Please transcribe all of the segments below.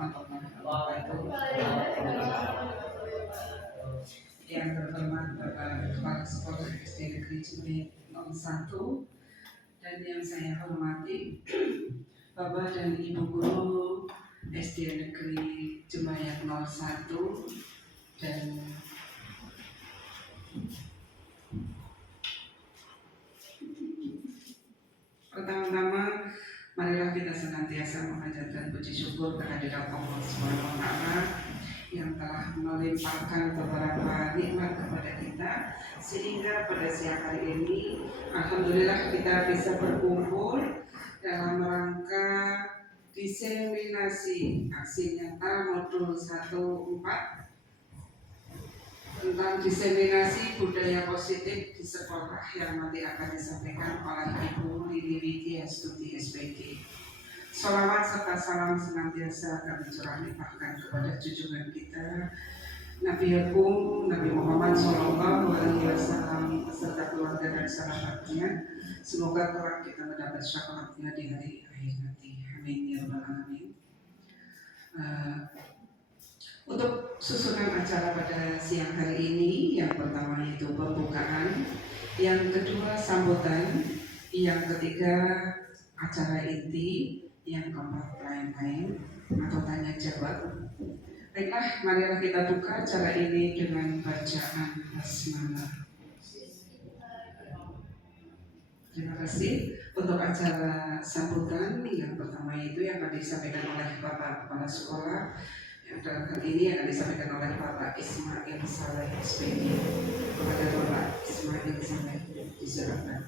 warahmatullahi wabarakatuh. Yang terhormat Bapak Kepala Sekolah SD Negeri Jumet 01 dan yang saya hormati Bapak dan Ibu Guru SD Negeri Jumet 01 dan pertama-tama marilah kita senantiasa mengajarkan puji syukur kehadirat Allah SWT yang telah melimpahkan beberapa nikmat kepada kita sehingga pada siang hari ini alhamdulillah kita bisa berkumpul dalam rangka diseminasi aksi nyata modul 14 tentang diseminasi budaya positif di sekolah yang nanti akan disampaikan oleh Ibu Lili Widya Stuti SPD. Salawat serta salam senantiasa kami curah limpahkan kepada junjungan kita Nabi Agung Nabi Muhammad SAW beserta keluarga dan sahabatnya. Semoga kelak kita mendapat syafaatnya di hari akhir nanti. Amin ya rabbal alamin. Untuk susunan acara pada siang hari ini, yang pertama itu pembukaan, yang kedua sambutan, yang ketiga acara inti, yang keempat lain-lain atau tanya jawab. Baiklah, marilah kita buka acara ini dengan bacaan basmalah. Terima kasih. Untuk acara sambutan yang pertama itu yang akan disampaikan oleh Bapak Kepala Sekolah. Dalam kali ini akan disampaikan oleh Bapak Ismail Saleh SPD. Kepada Bapak Ismail Saleh disilakan.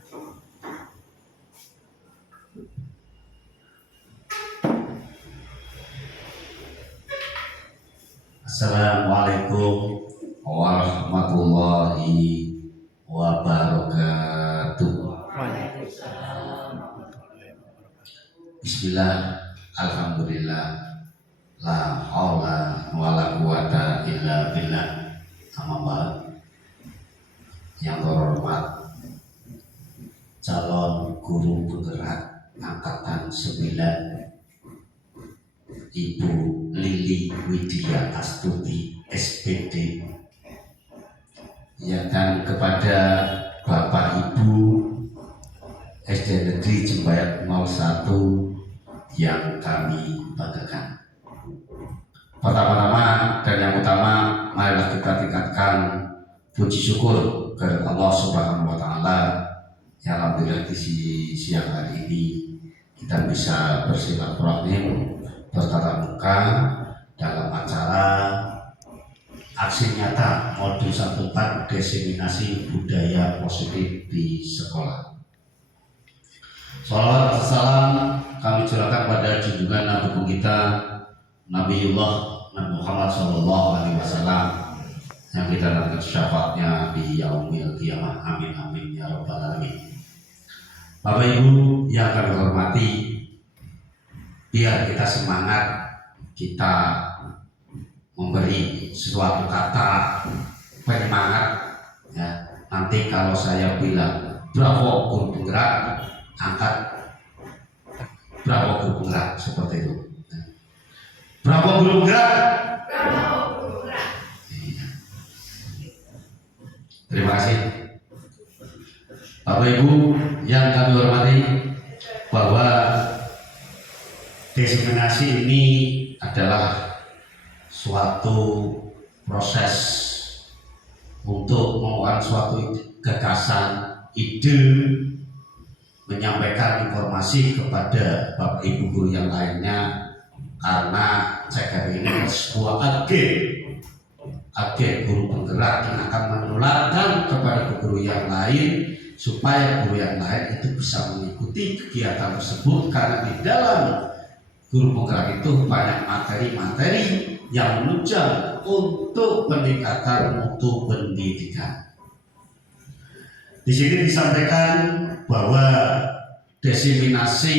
Assalamualaikum warahmatullahi wabarakatuh. Bismillah, alhamdulillah, la haula wala quwata illa billah. Amma ba'd. Yang terhormat calon guru penggerak angkatan 9 Ibu Lili Widya Astuti SPD, ya, dan kepada Bapak Ibu SD Negeri Jumet 01 yang kami banggakan. Pertama-tama dan yang utama, marilah kita tingkatkan puji syukur kepada Allah Subhanahu wa Ta'ala yang alhamdulillah di siang hari ini kita bisa bersilaturahim bertatap muka dalam acara aksi nyata modul 14 diseminasi budaya positif di sekolah. Salawat dan salam kami curahkan pada junjungan Nabi kita Nabiullah Nabi Muhammad SAW yang kita nanti syafaatnya di yaumil qiyamah. Amin amin ya rabbal alamin. Bapak Ibu yang kami hormati, biar kita semangat, kita memberi suatu kata penyemangat, ya. Nanti kalau saya bilang bravo guru penggerak, angkat bravo guru penggerak, seperti itu. Bravo guru penggerak. Bravo guru penggerak. Terima kasih Bapak Ibu yang kami hormati, bahwa diseminasi ini adalah suatu proses untuk mengeluarkan suatu gagasan, ide, menyampaikan informasi kepada Bapak Ibu guru yang lainnya, karena cegah ini sebuah agen guru penggerak yang akan menularkan kepada guru yang lain supaya guru yang lain itu bisa mengikuti kegiatan tersebut, karena di dalam guru penggerak itu banyak materi-materi yang menunjang untuk peningkatan mutu pendidikan. Di sini disampaikan bahwa diseminasi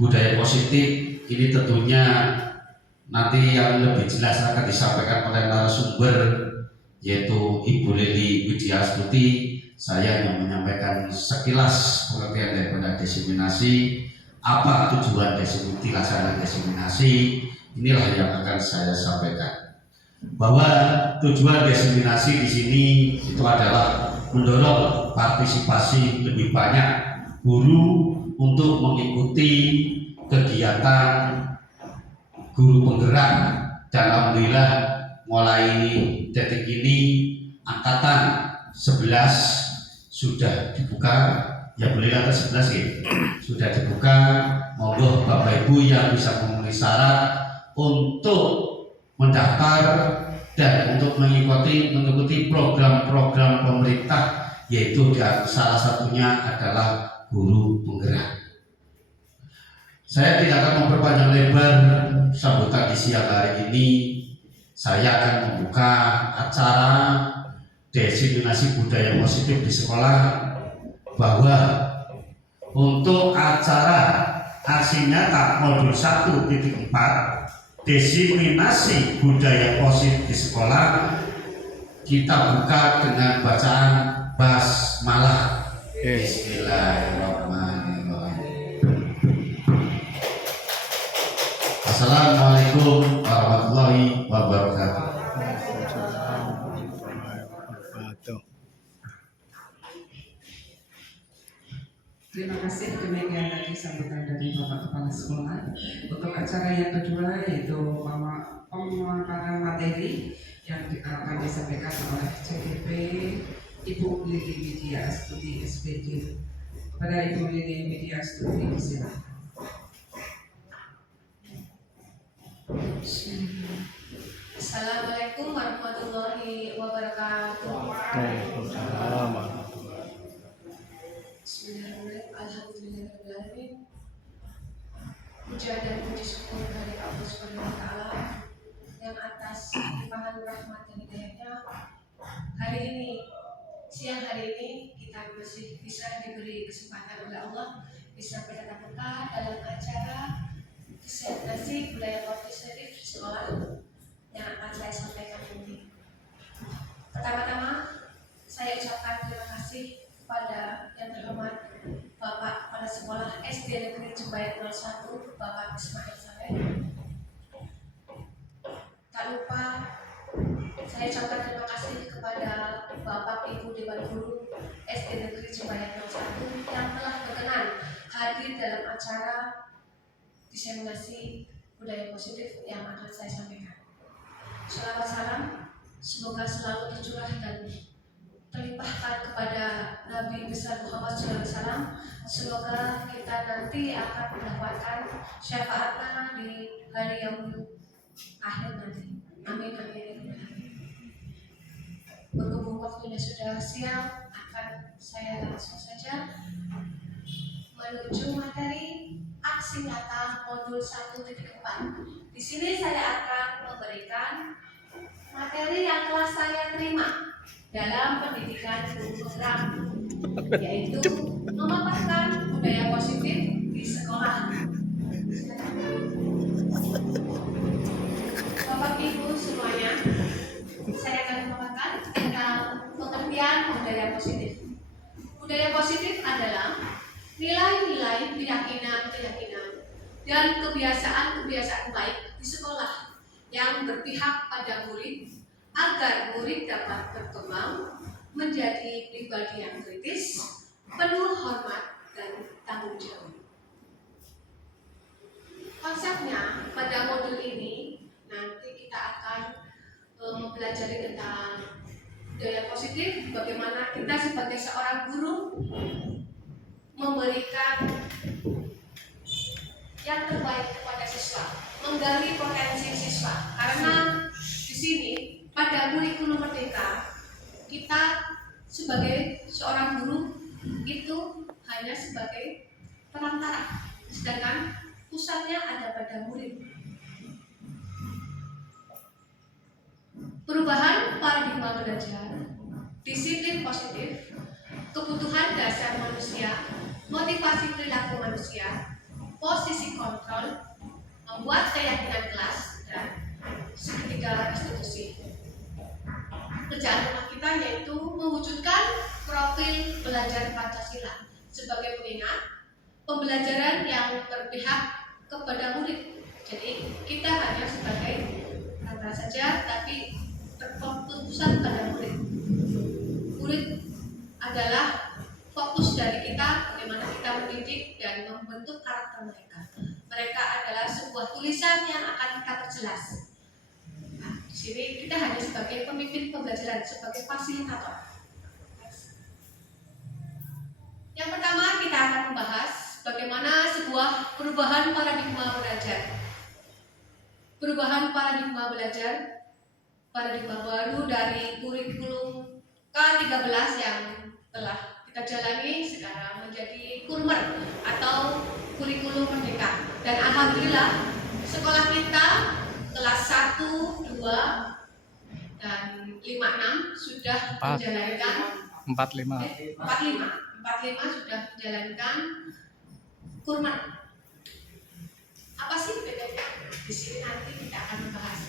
budaya positif ini tentunya nanti yang lebih jelas akan disampaikan oleh narasumber, yaitu Ibu Lili Widya Astuti. Saya hanya menyampaikan sekilas pengertian daripada diseminasi, apa tujuan dilaksanakan diseminasi, Inilah yang akan saya sampaikan. Bahwa tujuan diseminasi di sini itu adalah mendorong partisipasi lebih banyak guru untuk mengikuti kegiatan guru penggerak. Dan alhamdulillah mulai detik ini angkatan 11 sudah dibuka, ya boleh kata 11 ya, sudah dibuka. Monggo Bapak Ibu yang bisa memenuhi syarat untuk mendaftar dan untuk mengikuti program-program pemerintah, yaitu salah satunya adalah guru penggerak. Saya tidak akan memperpanjang lebar sambutan di siang hari ini. Saya akan membuka acara diseminasi budaya positif di sekolah, bahwa untuk acara aksi nyata modul 1.4 diseminasi budaya positif di sekolah, kita buka dengan bacaan basmalah. Bismillahirrahmanirrahim. Assalamualaikum warahmatullahi wabarakatuh. Terima kasih, demikian tadi sambutan dari Bapak Kepala Sekolah. Untuk acara yang kedua yaitu pemaparan materi yang akan disampaikan oleh CGP Ibu Lili Widya Astuti SPD. Kepada Ibu Lili Widya Astuti, silakan. Assalamualaikum warahmatullahi wabarakatuh. Waalaikumsalam. Bismillahirrahmanirrahim. Alhamdulillahirrahmanirrahim. Puja dan puji syukur dari Allah Subhanahu wa Ta'ala yang atas limpahan rahmat dan hidayahnya, hari ini, siang hari ini kita masih bisa diberi kesempatan oleh Allah bisa bertatap muka dalam acara diseminasi budaya positif di sekolah yang akan saya sampaikan ini. Pertama-tama saya ucapkan terima kasih kepada yang terhormat Bapak Kepala Sekolah SD Negeri Jembayat 01 Bapak Ismail Saleh. Tak lupa saya ucapkan terima kasih kepada Bapak Ibu Dewan Guru SD Negeri Jembayat 01 yang telah berkenan hadir dalam acara diseminasi budaya positif yang akan saya sampaikan. Shalawat salam semoga selalu tercurah dan terlimpahkan kepada Nabi besar Muhammad SAW. Semoga kita nanti akan mendapatkan syafaatnya di hari yang akhir nanti. Amin amin. Berhubung waktunya sudah siang, akan saya langsung saja menuju materi aksi nyata modul 1.4. Di sini saya akan memberikan materi yang telah saya terima dalam pendidikan guru penggerak, yaitu memaparkan budaya positif di sekolah. Bapak Ibu semuanya, saya akan memaparkan tentang pengertian budaya positif. Budaya positif adalah nilai-nilai keyakinan-keyakinan dan kebiasaan-kebiasaan baik di sekolah yang berpihak pada murid agar murid dapat berkembang menjadi pribadi yang kritis, penuh hormat dan tanggung jawab. Konsepnya pada modul ini nanti kita akan mempelajari tentang budaya positif, bagaimana kita sebagai seorang guru memberikan yang terbaik kepada siswa, menggali potensi siswa. Karena di sini pada kurikulum merdeka kita sebagai seorang guru itu hanya sebagai perantara, sedangkan pusatnya ada pada murid. Perubahan paradigma belajar, disiplin positif, kebutuhan dasar manusia, motivasi perilaku manusia, posisi kontrol, membuat keyakinan kelas, dan segitiga institusi. Kerjaan rumah kita yaitu mewujudkan profil belajar Pancasila sebagai pengingat pembelajaran yang berpihak kepada murid. Jadi kita hanya fokuskan pada murid. Murid adalah fokus dari kita, bagaimana kita mendidik dan membentuk karakter mereka. Mereka adalah sebuah tulisan yang akan kita perjelas. Nah, di sini kita hanya sebagai pemimpin pembelajaran, sebagai fasilitator. Yang pertama kita akan membahas bagaimana sebuah perubahan paradigma belajar. Perubahan paradigma belajar, paradigma baru dari kurikulum K13 yang telah kita jalani sekarang menjadi kurmer atau kurikulum merdeka. Dan alhamdulillah sekolah kita kelas 1, 2, dan 5, 6 sudah menjalankan 45 sudah menjalankan kurmer. Apa sih bedanya? Di sini nanti kita akan membahas.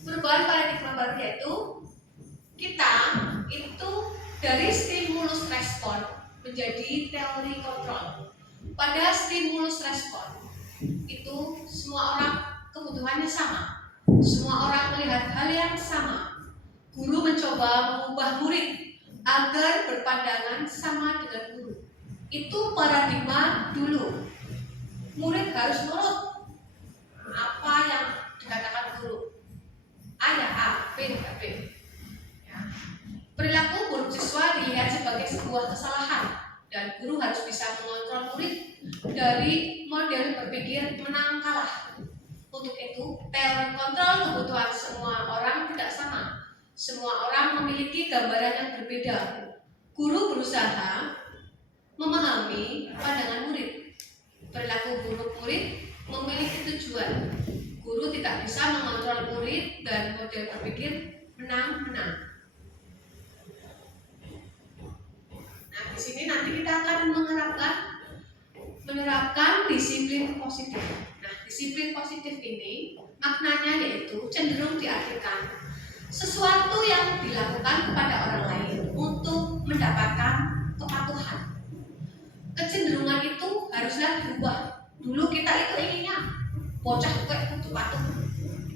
Perubahan paradigma baru yaitu kita itu dari stimulus respon menjadi teori kontrol. Pada stimulus respon itu semua orang kebutuhannya sama, semua orang melihat hal yang sama. Guru mencoba mengubah murid agar berpandangan sama dengan guru. Itu paradigma dulu. Murid harus nurut apa yang dikatakan guru. A ya A, B ya B. Ya. Perilaku buruk siswa dilihat sebagai sebuah kesalahan dan guru harus bisa mengontrol murid dari model berpikir menang kalah. Untuk itu, teori kontrol kebutuhan semua orang tidak sama. Semua orang memiliki gambaran yang berbeda. Guru berusaha memahami pandangan murid. Perilaku buruk murid memiliki tujuan. Guru tidak bisa mengontrol murid dan model berpikir menang-menang. Nah, di sini nanti kita akan menerapkan disiplin positif. Nah, disiplin positif ini maknanya yaitu cenderung diartikan sesuatu yang dilakukan kepada orang lain untuk mendapatkan kepatuhan. Kecenderungan itu haruslah berubah. Dulu kita itu inginnya bocah kayak kudu patuh.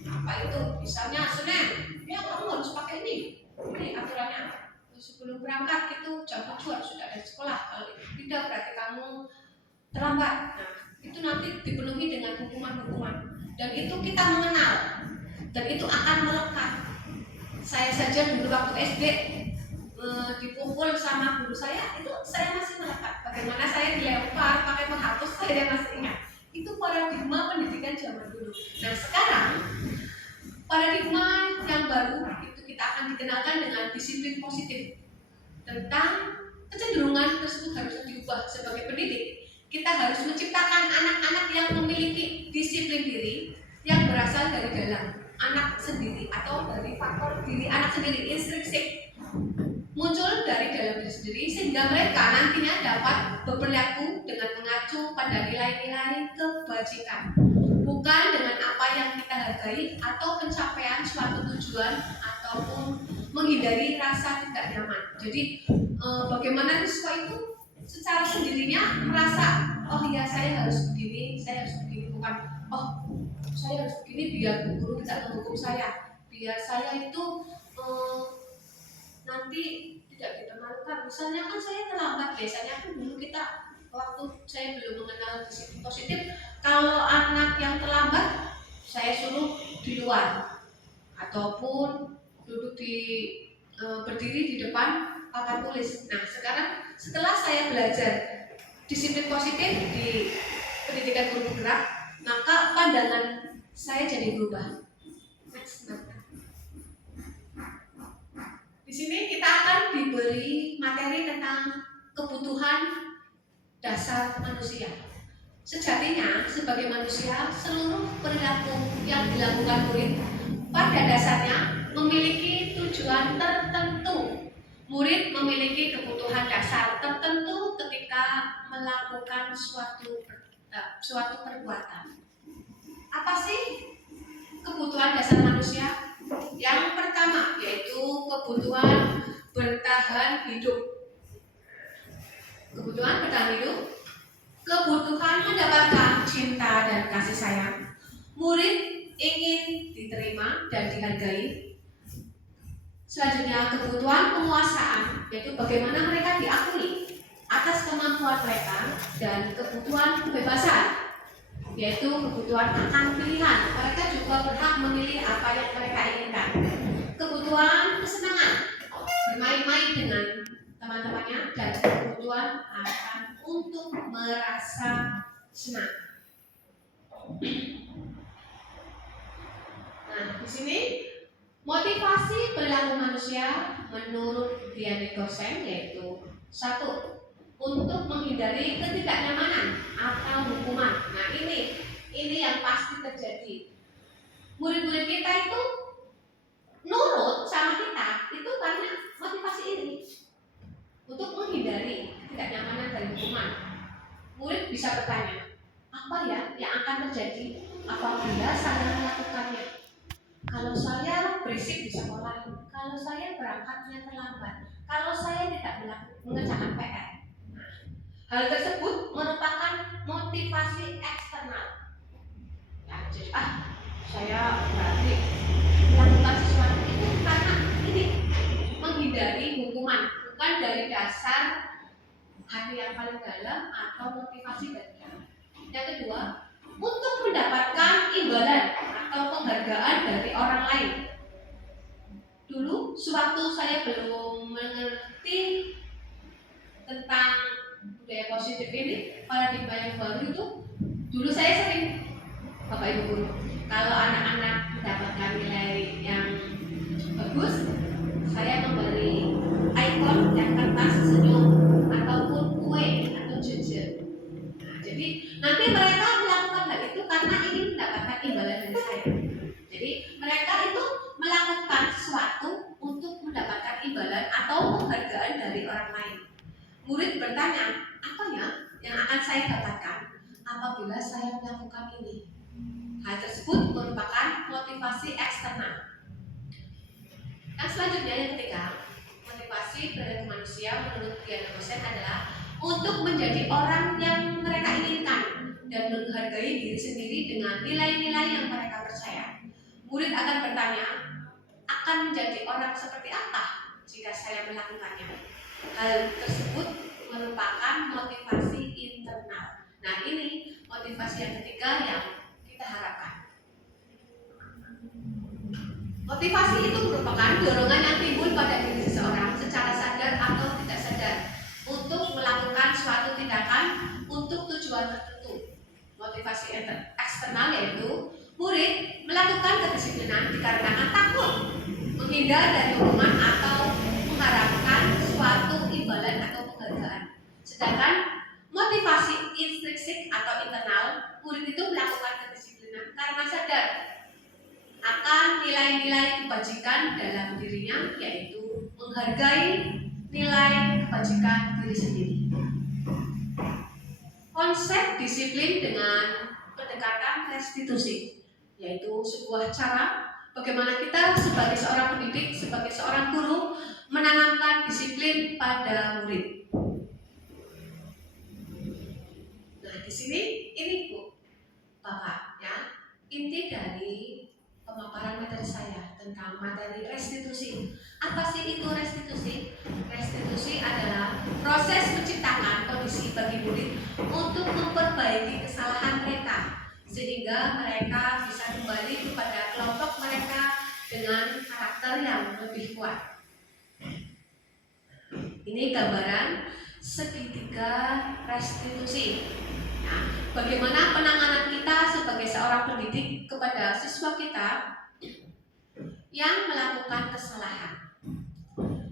Apa itu? Misalnya Senin, ya kamu harus pakai ini aturannya. Sebelum berangkat itu jam 7 harus sudah ada di sekolah. Kalau tidak berarti kamu terlambat. Nah, itu nanti dipenuhi dengan hukuman-hukuman. Dan itu kita mengenal. Dan itu akan melekat. Saya saja dulu waktu SD dipukul sama guru saya, itu saya masih melekat. Bagaimana saya dilempar pakai penghapus, saya masih ingat. Itu paradigma pendidikan zaman dulu. Nah, sekarang paradigma yang baru itu kita akan dikenalkan dengan disiplin positif. Tentang kecenderungan tersebut harus diubah. Sebagai pendidik, kita harus menciptakan anak-anak yang memiliki disiplin diri yang berasal dari dalam anak sendiri atau dari faktor diri anak sendiri, intrinsik, muncul dari dalam diri sendiri, sehingga mereka nantinya dapat berperilaku dengan mengacu pada nilai-nilai kebajikan, bukan dengan apa yang kita hargai atau pencapaian suatu tujuan ataupun menghindari rasa tidak nyaman. Jadi bagaimana siswa itu secara sendirinya merasa, oh iya saya harus begini, bukan oh saya harus begini biar guru tidak menghukum saya, biar saya itu nanti tidak dipermalukan. Misalnya kan saya terlambat, biasanya kan dulu kita waktu saya belum mengenal disiplin positif, kalau anak yang terlambat saya suruh di luar ataupun duduk berdiri di depan papan tulis. Nah, sekarang setelah saya belajar disiplin positif di pendidikan guru penggerak, maka pandangan saya jadi berubah. Next. Di sini kita akan diberi materi tentang kebutuhan dasar manusia. Sejatinya, sebagai manusia, seluruh perilaku yang dilakukan murid pada dasarnya memiliki tujuan tertentu. Murid memiliki kebutuhan dasar tertentu ketika melakukan suatu perbuatan. Apa sih kebutuhan dasar manusia? Yang pertama yaitu kebutuhan bertahan hidup. Kebutuhan bertahan hidup, kebutuhan mendapatkan cinta dan kasih sayang. Murid ingin diterima dan dihargai. Selanjutnya kebutuhan penguasaan, yaitu bagaimana mereka diakui atas kemampuan mereka, dan kebutuhan kebebasan, yaitu kebutuhan akan pilihan. Mereka juga berhak memilih apa yang mereka inginkan. Kebutuhan kesenangan, bermain-main dengan teman-temannya, dan kebutuhan akan untuk merasa senang. Nah, di sini motivasi perilaku manusia menurut Diane Gosen yaitu 1. Untuk menghindari ketidaknyamanan atau hukuman. Nah, ini yang pasti terjadi. Murid-murid kita itu nurut sama kita itu karena motivasi ini, untuk menghindari ketidaknyamanan dan hukuman. Murid bisa bertanya, apa ya yang akan terjadi apabila saya melakukannya? Kalau saya berisik di sekolah, kalau saya berangkatnya terlambat, kalau saya tidak mengerjakan PR. Hal tersebut merupakan motivasi eksternal. Ya, jadi saya berarti melakukan sesuatu itu karena ini menghindari hukuman, bukan dari dasar hati yang paling dalam atau motivasi dari dalam. Yang kedua, untuk mendapatkan imbalan atau penghargaan dari orang lain. Dulu, sewaktu saya belum mengerti tentang budaya positif ini, paradigma yang baru itu, dulu saya sering, Bapak Ibu Guru, kalau anak-anak mendapatkan nilai yang bagus, saya memberi ikon yang kertas senyum ataupun kue atau jajan. Nah, jadi nanti mereka melakukan hal itu karena ingin mendapatkan imbalan dari saya. Jadi mereka itu melakukan sesuatu untuk mendapatkan imbalan atau penghargaan dari orang lain. Murid bertanya, apa ya yang akan saya dapatkan apabila saya melakukan ini? Hal tersebut merupakan motivasi eksternal. Dan selanjutnya yang ketiga, motivasi perilaku manusia menurut Diane Gosen adalah untuk menjadi orang yang mereka inginkan dan menghargai diri sendiri dengan nilai-nilai yang mereka percaya. Murid akan bertanya, akan menjadi orang seperti apa jika saya melakukannya? Hal tersebut merupakan motivasi internal. Nah, ini motivasi yang ketiga yang kita harapkan. Motivasi itu merupakan dorongan yang timbul pada diri seseorang secara sadar atau tidak sadar untuk melakukan suatu tindakan untuk tujuan tertentu. Motivasi eksternal yaitu murid melakukan kedisiplinan dikarenakan takut, menghindar dari hukuman atau mengharapkan suatu imbalan atau penghargaan. Sedangkan motivasi intrinsik atau internal, murid itu melakukan kedisiplinan karena sadar akan nilai-nilai kebajikan dalam dirinya, yaitu menghargai nilai kebajikan diri sendiri. Konsep disiplin dengan pendekatan restitusi, yaitu sebuah cara bagaimana kita sebagai seorang pendidik, sebagai seorang guru menanamkan disiplin pada murid. Nah, di sini ini Bu, Bapak, ya, inti dari pemaparan materi saya tentang materi restitusi. Apa sih itu restitusi? Restitusi adalah proses menciptakan kondisi bagi murid untuk memperbaiki kesalahan mereka sehingga mereka bisa kembali kepada kelompok mereka dengan karakter yang lebih kuat. Ini gambaran segitiga restitusi. Nah, bagaimana penanganan kita sebagai seorang pendidik kepada siswa kita yang melakukan kesalahan?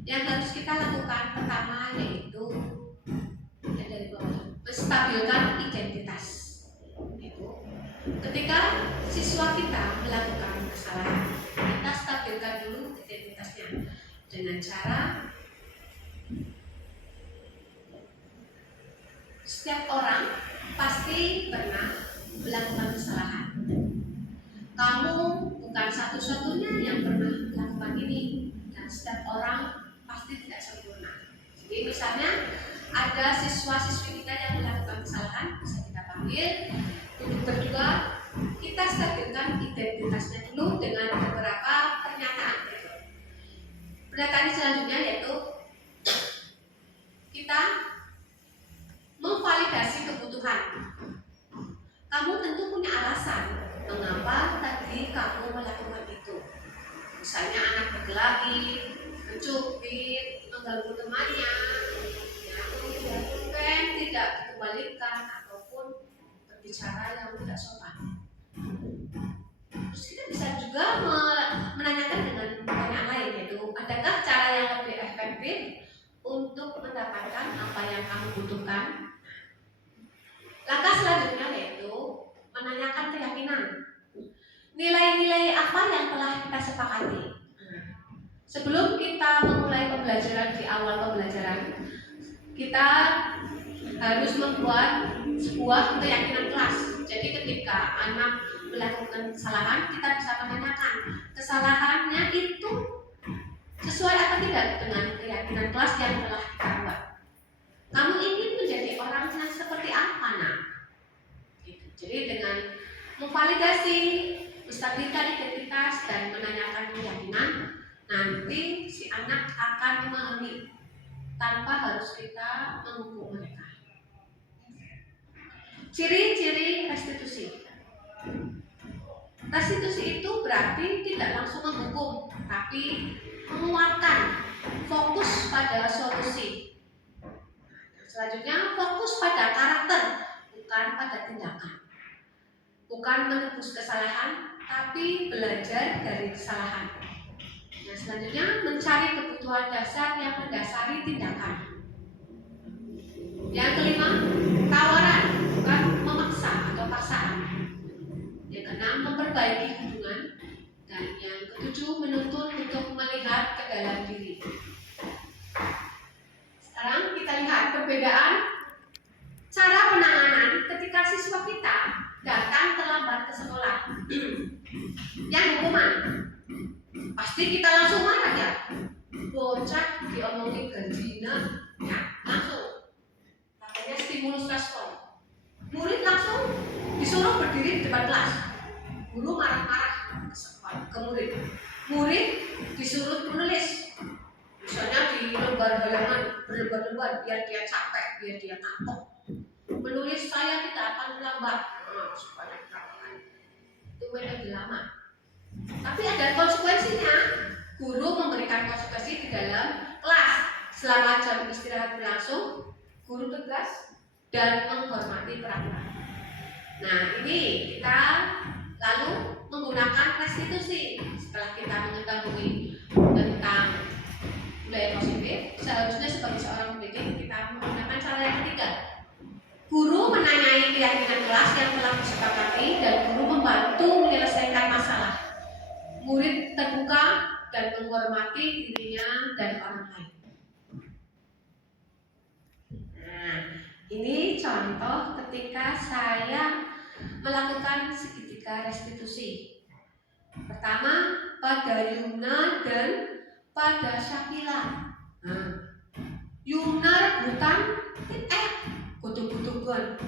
Yang harus kita lakukan pertama yaitu menstabilkan identitas. Yaitu ketika siswa kita melakukan kesalahan, kita stabilkan dulu identitasnya dengan cara setiap orang pasti pernah melakukan kesalahan. Kamu bukan satu-satunya yang pernah melakukan ini, dan setiap orang pasti tidak sempurna. Jadi misalnya ada siswa-siswi kita yang melakukan kesalahan, bisa kita panggil duduk berdua, kita stabilkan identitasnya dulu dengan beberapa pernyataan. kamu melakukan itu. Misalnya anak berkelahi, mencubit, mengganggu temannya, ya, mungkin tidak dikembalikan ataupun berbicara yang tidak sopan. Terus kita bisa juga menanyakan dengan pertanyaan lain, yaitu adakah cara yang lebih efektif untuk mendapatkan apa yang kamu butuhkan? Langkah selanjutnya yaitu menanyakan keyakinan. Nilai-nilai apa yang telah kita sepakati? Sebelum kita memulai pembelajaran di awal pembelajaran, kita harus membuat sebuah keyakinan kelas. Jadi ketika anak melakukan kesalahan, kita bisa menanyakan kesalahannya itu sesuai apa tidak dengan keyakinan kelas yang telah kita buat. Kamu ingin menjadi orang yang seperti apa, nak? Gitu. Jadi dengan memvalidasi, menstabilkan identitas dan menanyakan keyakinan, nanti si anak akan memahami tanpa harus kita menghukum mereka. Ciri-ciri restitusi. Restitusi itu berarti tidak langsung menghukum, tapi menguatkan, fokus pada solusi. Selanjutnya fokus pada karakter, bukan pada tindakan. Bukan menebus kesalahan, tapi belajar dari kesalahan. Nah, selanjutnya mencari kebutuhan dasar yang mendasari tindakan. Yang kelima, tawaran, bukan memaksa atau paksaan. Yang keenam, memperbaiki hubungan. Dan yang ketujuh, menuntun untuk melihat ke dalam diri. Sekarang kita lihat perbedaan cara penanganan ketika siswa kita datang terlambat ke sekolah. Yang hukuman, pasti kita langsung marah ya. Bocah diomongin gajinya, ya langsung. Makanya stimulus respon. Murid langsung disuruh berdiri di depan kelas. Guru marah-marah ke murid. Murid disuruh menulis. Misalnya di lembar halaman berlembar-lembar biar dia capek, biar dia kapok. Menulis saya tidak akan terlambat. Supaya katakan itu metode lama. Tapi ada konsekuensinya. Guru memberikan konsekuensi di dalam kelas. Selama jam istirahat berlangsung, guru tegas dan menghormati peraturan. Nah, ini kita lalu menggunakan restitusi. Setelah kita mengetahui tentang budaya positif, seharusnya sebagai seorang pendidik kita menggunakan cara yang ketiga. Guru menanyai keyakinan kelas yang telah disepakati dan guru membantu menyelesaikan masalah. Murid terbuka dan menghormati dirinya dan orang lain. Nah, ini contoh ketika saya melakukan segitiga restitusi. Pertama pada Yuna dan pada Syakila. Nah, Yuna rebutan kutuk-kutukan.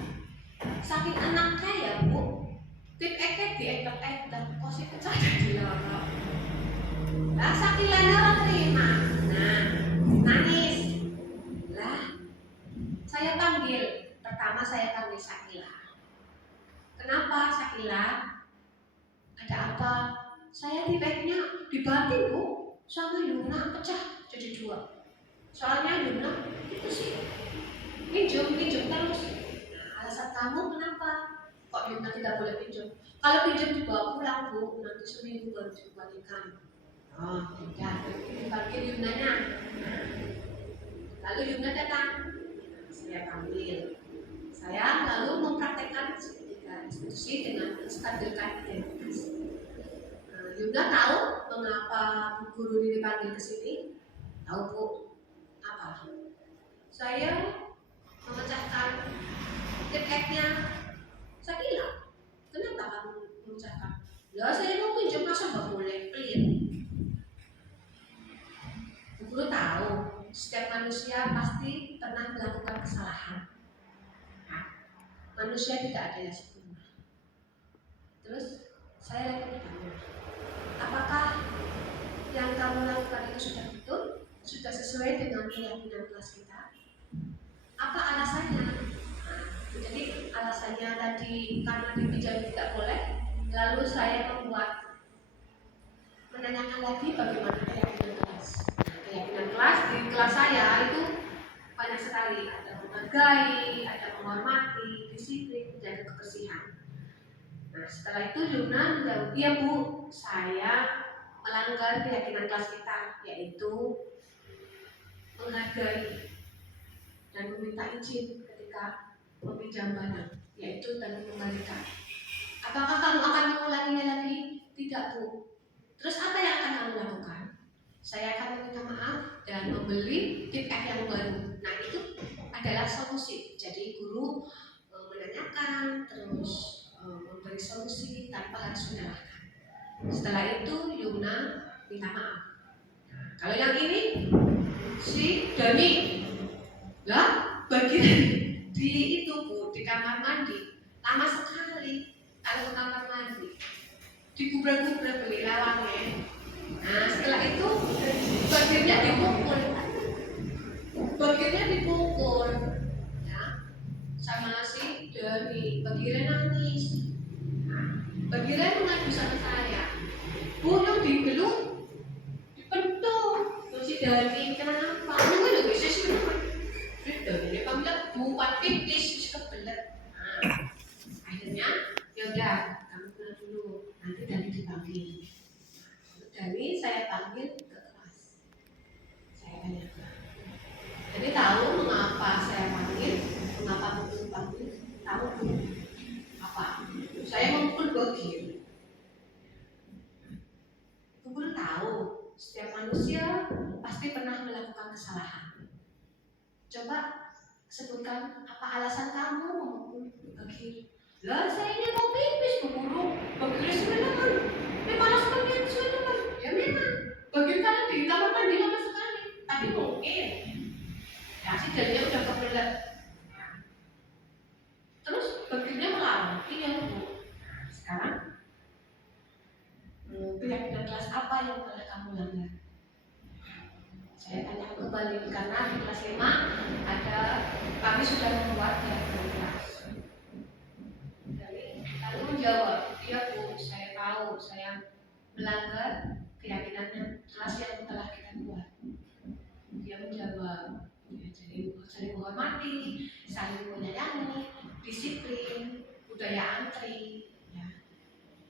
Saking anaknya ya bu, tip eket dietek-etek, kok si pecah jadi lorok. Lah Syakilanya orang terima. Nah, nangis. Lah, saya panggil. Pertama saya panggil Syakila. Kenapa Syakila? Ada apa? Saya tipeknya dibanting bu, sama Yuna pecah jadi dua. Soalnya Yuna itu sih pinjam terus. Nah, alasan kamu kenapa? Kok Yuna tidak boleh pinjam? Kalau pinjam dibawa pulang bu, nanti seminggu baru dikembalikan. Oh, tidak. Dipanggil Yunanya. Lalu Yuna datang. Saya panggil. Saya lalu mempraktekkan segitiga restitusi dengan menstabilkan identitas. Yuna tahu mengapa Bu Guru ini dipanggil ke sini? Tahu Bu? Apa? Saya memecahkan tiketnya Syakila. Kenapa kamu memecahkan? Ya saya mau pinjam, masa nggak boleh? Pelit. Bu Guru tahu setiap manusia pasti pernah melakukan kesalahan. Manusia tidak ada yang sempurna. Terus saya lagi bertanya, apakah yang kamu lakukan itu sudah betul? Sudah sesuai dengan keyakinan kelas kita? Apa alasannya? Nah, jadi alasannya tadi karena dipinjam tidak boleh. Lalu saya membuat menanyakan lagi bagaimana keyakinan kelas. Keyakinan kelas di kelas saya itu banyak sekali, ada menghargai, ada menghormati, disiplin, dan kebersihan. Nah, setelah itu Yuna menjawab, iya Bu, saya melanggar keyakinan kelas kita, yaitu menghargai dan meminta izin ketika meminjam barang, yaitu dan mengembalikan. Apakah kamu akan mengulanginya lagi? Tidak Bu. Terus apa yang akan kamu lakukan? Saya akan meminta maaf dan membeli tiket yang baru. Nah, itu adalah solusi. Jadi guru menanyakan, terus memberi solusi tanpa harus menyalahkan. Setelah itu Yuna minta maaf. Nah, kalau yang ini si Dani, lah bagian di itu Bu, di kamar mandi lama sekali. Kalau ke kamar mandi digubrak-gubrak beli lawangnya. Nah, setelah itu bagiannya dipukul, ya, sama si Dani. Bagiannya nangis. Nah, bagiannya mengadu sama saya. Bu, yang dipeluk, dipentung. Terus si Dani kenapa? Lu nggak bisa sih kenapa? Dani panggil buat pipis kebelet. Nah, akhirnya ya udah, kamu pulang dulu. Nanti Dani dipanggil. Dani saya panggil ke kelas. Saya tanyakan. Jadi tahu mengapa saya panggil, mengapa betul panggil? Tahu apa? Saya memukul Bagir. Guru tahu setiap manusia pasti pernah melakukan kesalahan. Coba sebutkan apa alasan kamu memukul Bagir? Lah saya ini mau pipis memurung Bagir sebenarnya. Ini malas banget sebenarnya. Ya memang Bagir kan di kamar mandi lama sekali. Tapi mungkin ya si jadinya udah kebelet. Terus Bagirnya melawan. Iya Bu. Sekarang keyakinan kelas apa yang telah kamu langgar? Saya tanya kembali karena di kelas 5 ada kami sudah membuat keyakinan kelas. Lalu menjawab, iya Bu, saya tahu saya melanggar keyakinan kelas yang telah kita buat. Dia menjawab, ya, jadi saling menghormati, saling menyayangi, disiplin, budaya antri.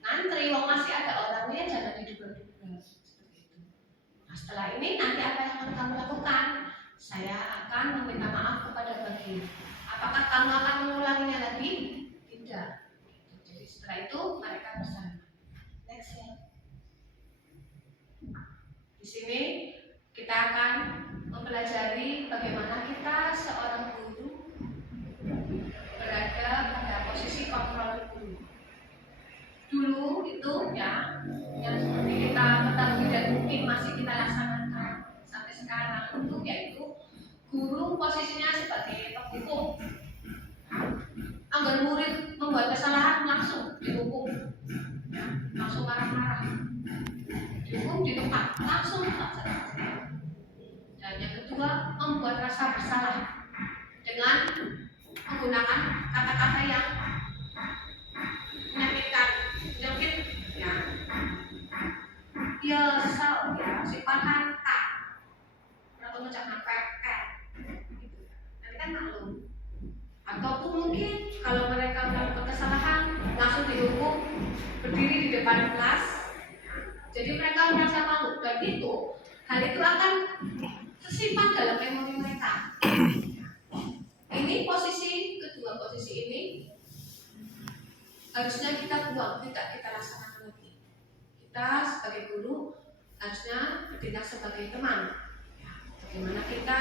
Ngantri, wong masih ada orangnya, jangan diduga-duga seperti itu. Nah, setelah ini nanti apa yang akan kamu lakukan? Saya akan meminta maaf kepada Bagir. Apakah kamu akan mengulanginya lagi? Tidak. Jadi setelah itu mereka bersama. Next ya. Di sini kita akan mempelajari bagaimana kita seorang guru berada pada posisi kontrol guru. Dulu itu ya yang seperti kita ketahui dan mungkin masih kita laksanakan sampai sekarang itu yaitu guru posisinya sebagai penghukum. Agar murid membuat kesalahan langsung dihukum, langsung marah-marah, dihukum di tempat langsung saja. Dan yang kedua membuat rasa bersalah dengan menggunakan kata-kata yang menyakitkan. Mungkin ya sal ya sifat harta atau mengucapkan pepet gitu. Nanti kan maklum. Ataupun mungkin kalau mereka melakukan kesalahan langsung dihukum berdiri di depan kelas. Jadi mereka merasa malu dan itu hal itu akan tersimpan dalam memori mereka. Ini posisi kedua, posisi ini harusnya kita buang, tidak kita laksanakan lagi. Kita sebagai guru harusnya bertindak sebagai teman. Bagaimana kita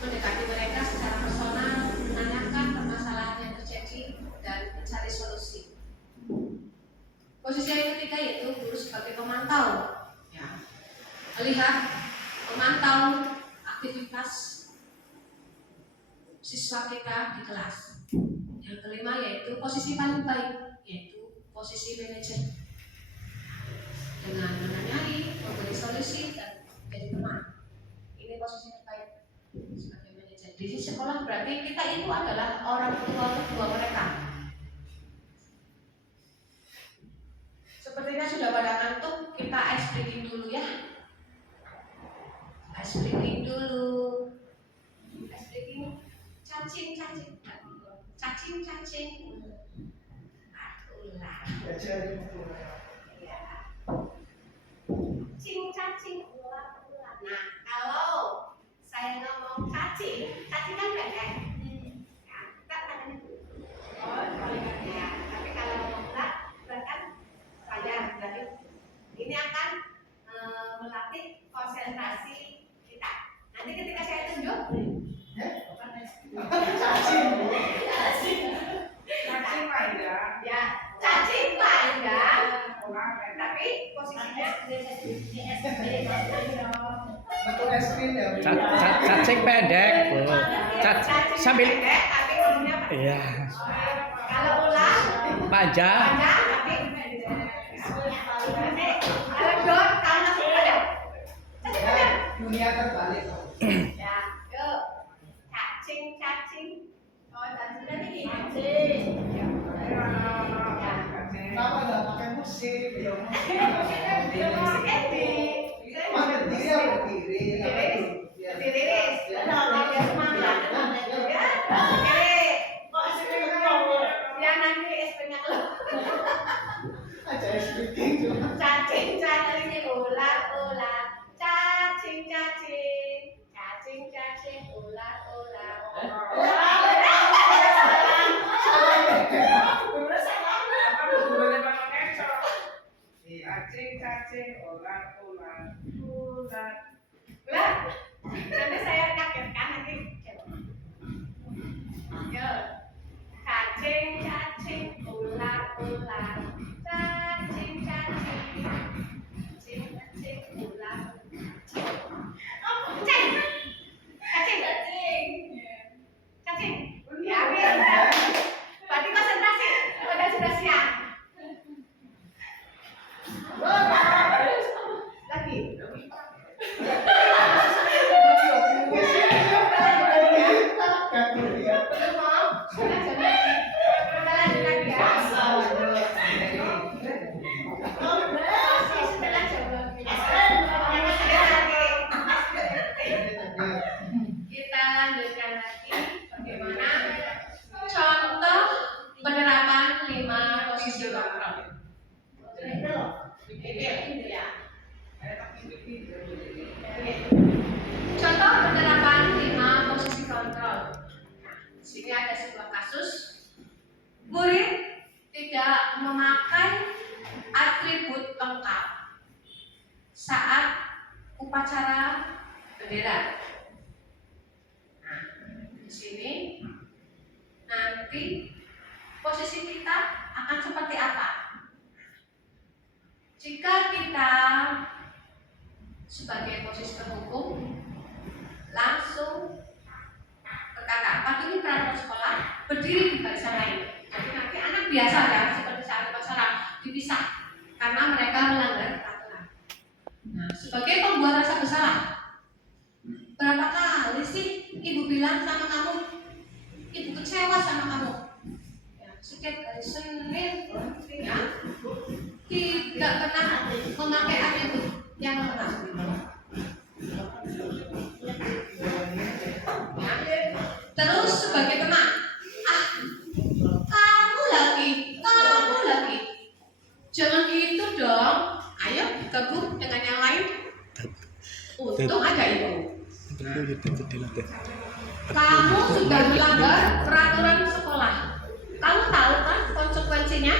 mendekati mereka secara personal, menanyakan permasalahan yang terjadi dan mencari solusi. Posisi yang ketiga yaitu guru sebagai pemantau, ya. Melihat, memantau aktivitas siswa kita di kelas. Yang kelima yaitu posisi paling baik, yaitu posisi manajer. Dengan menanyai, memberi solusi dan menjadi teman. Ini posisi terbaik sebagai manajer. Di sekolah berarti kita itu adalah orang tua mereka. Sepertinya sudah pada ngantuk, kita ice breaking dulu. ice breaking dulu. Ice breaking, cacing. Ular. Ya. Cacing, ular. Nah, kalau saya ngomong cacing kan pendek. Ya, kita tangannya dulu. Ya, tapi kalau ngomong ular kan panjang. Jadi ini akan melatih konsentrasi kita. Nanti ketika saya tunjuk, Cacing panjang. ya cacing panjang, Ular pendek. tapi posisinya Cacing pendek. Sambil. pendek, tapi ujungnya panjang. Iya. Kalau ular Panjang. panjang, tapi kalau dot kalau langsung panjang. Cacing panjang. Dunia terbalik. Ya, yuk. Cacing. Oh, cacing tadi Kenapa nggak pakai musik? Ya musik. Musik edit. Oh, berdiri ya berdiri. Dirilis. Biar semangat. Ya, oke. Ya nanti SP-nya keluar. Aja speaking cuma. Cacing, ular. Cacing, ular. Cacing, ular. Ular. Nanti saya kagetkan nanti. Yo. Cacing, ular. Cacing, ular. Cacing. Ya, berarti konsentrasi. Udah sudah siap. Lagi. Belum mau? Sudah jam lagi. Kita lanjut lagi ya. Masih setelah jam lagi. Kita lanjutkan lagi bagaimana contoh penerapan 5 posisi kontrol. Contoh penerapan 5 posisi kontrol. Di sini ada sebuah kasus murid tidak memakai atribut lengkap saat upacara bendera. Nah, di sini nanti posisi kita akan seperti apa? Jika kita sebagai posisi terhukum langsung berkata, pagi ini peraturan sekolah berdiri di barisan lain. Jadi nanti anak biasa ya seperti saat upacara dipisah karena mereka melanggar peraturan. Nah, sebagai pembuat rasa bersalah, berapa kali sih ibu bilang sama kamu, ibu kecewa sama kamu? Ya, setiap hari Senin ya, tidak pernah memakai atribut yang lengkap. Ya. Terus sebagai teman, kamu lagi, jangan gitu dong. Ayo gabung dengan yang lain. Untung ada ibu. Kamu sudah melanggar peraturan sekolah. Kamu tahu kan konsekuensinya?